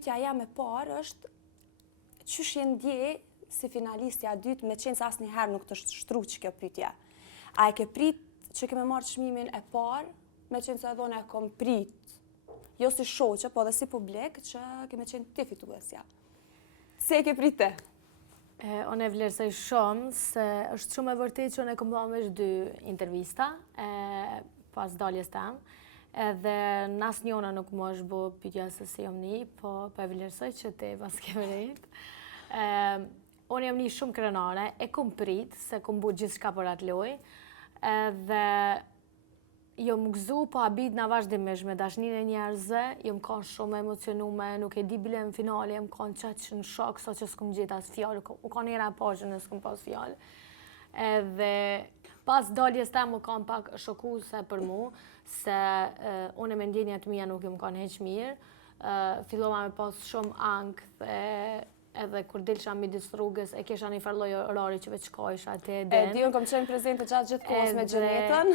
pyetja jam e parë është çysh je ndje si finalistja e dytë me qenë se asnjëherë nuk të shtruq kjo pyetje. A e ke prit që keme marrë çmimin e parë, me qenë se edhe unë e kom prit, jo si shoqe, po dhe si publik, që keme qenë ti fituesja. Se e ke prit te? Unë e vlerësoj shumë, se është shumë e vërtet që unë e kom bërë veç 2 intervista pas daljes tem, edhe në asnjëna nuk më është bërë pyetja se si jam ni, po e vlerësoj që ti pas ke vërejt. Unë jam një shumë krenare, e kom prit, se kom bërë gjithçka për atë lojë, edhe jom gëzu po habit në vazhdimisht me dashnin e njerëzve, jom kanë shumë emocionume, nuk e di bile në finale, jom kanë qaq në shok, sa që s'kom gjetë as fjallë, u kanë era pa që në s'kom pas fjallë. Edhe pas daljes tem u kanë pak shokuse për mu, se unë me ndjenjat mija nuk jom kanë heq mirë, fillova me pas shumë ankth, edhe kur dilësha midis rrugës, e kesha një farloj orari që veç ka isha te den. Di, unë kom qenë prezente gjatë gjithë kohës me Gjenetën.